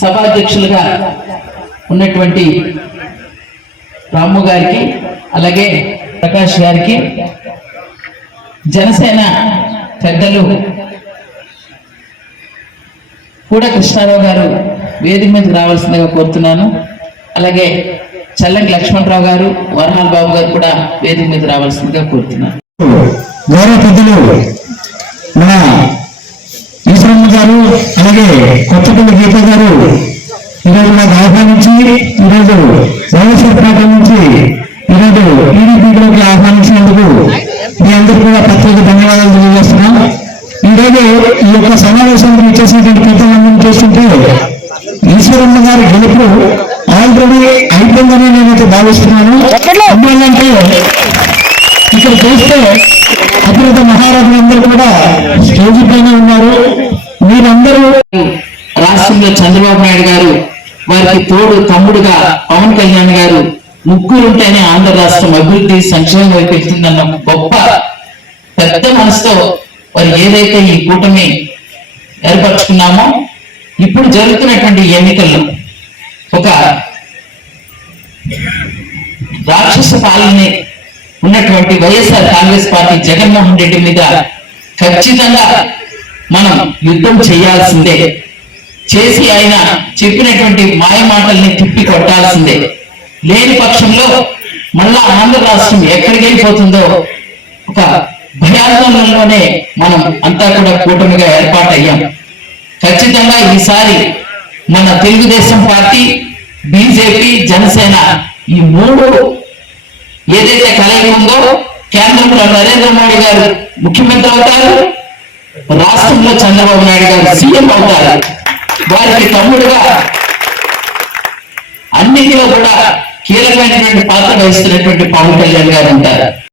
సభాధ్యక్షులుగా ఉన్నటువంటి రాము గారికి అలాగే ప్రకాష్ గారికి జనసేన పెద్దలు కూడా కృష్ణారావు గారు వేదిక మీదకి రావాల్సిందిగా కోరుతున్నాను. అలాగే చల్లంటి లక్ష్మణరావు గారు వరహాల్ బాబు గారు కూడా వేదిక మీద రావాల్సిందిగా కోరుతున్నాను. గౌరవ పెద్దలు మన అలాగే కొత్తపల్లి గీత గారు ఈరోజు నాకు ఆహ్వానించి ఈరోజు వైఎస్ఆర్ పార్టీ నుంచి ఈరోజు టీడీపీలోకి ఆహ్వానించినందుకు మీ అందరికీ కూడా ప్రత్యేక ధన్యవాదాలు తెలియజేస్తున్నాం. ఈరోజు ఈ యొక్క సమావేశానికి ఇచ్చేసినటువంటి పెద్దలందరినీ చూస్తుంటే ఈశ్వరమ్మ గారి గెలుపు ఆల్రెడీ అయిపోయిందని నేనైతే భావిస్తున్నాను. ఎందువల్లంటే ఇక్కడ చూస్తే అగ్రత మహారాజులందరూ కూడా స్టేజ్ పైన ఉన్నారు. మీరందరూ రాష్ట్రంలో చంద్రబాబు నాయుడు గారు వారికి తోడు తమ్ముడుగా పవన్ కళ్యాణ్ గారు ముగ్గురు ఉంటేనే ఆంధ్ర రాష్ట్రం అభివృద్ధి సంక్షేమం వైపు వెళ్తుందన్న గొప్ప పెద్ద మనసుతో వారు ఏదైతే ఈ కూటమి ఏర్పరచుకున్నామో ఇప్పుడు జరుగుతున్నటువంటి ఎన్నికల్లో ఒక రాక్షస పాలన ఉన్నటువంటి వైఎస్ఆర్ కాంగ్రెస్ పార్టీ జగన్మోహన్ రెడ్డి మీద ఖచ్చితంగా మనం యుద్ధం చేయాల్సిందే. చేసి ఆయన చెప్పినటువంటి మాయ మాటల్ని తిప్పి కొట్టాల్సిందే. లేని పక్షంలో మళ్ళా ఆంధ్ర రాష్ట్రం ఎక్కడికి వెళ్ళిపోతుందో ఒక భయాందోళనలోనే మనం అంతా కూడా కూటమిగా ఏర్పాటయ్యాం. ఖచ్చితంగా ఈసారి మన తెలుగుదేశం పార్టీ బీజేపీ జనసేన ఈ మూడు ఏదైతే కలయిక ఉందో కేంద్రంలో నరేంద్ర మోడీ గారు ముఖ్యమంత్రి అవుతారు. రాష్ట్రంలో చంద్రబాబు నాయుడు గారు సీఎం అవుతారు? వారికి తమ్ముడుగా అన్నిటిలో కూడా కీలకమైనటువంటి పాత్ర వహిస్తున్నటువంటి పవన్ కళ్యాణ్ గారు ఉంటారు.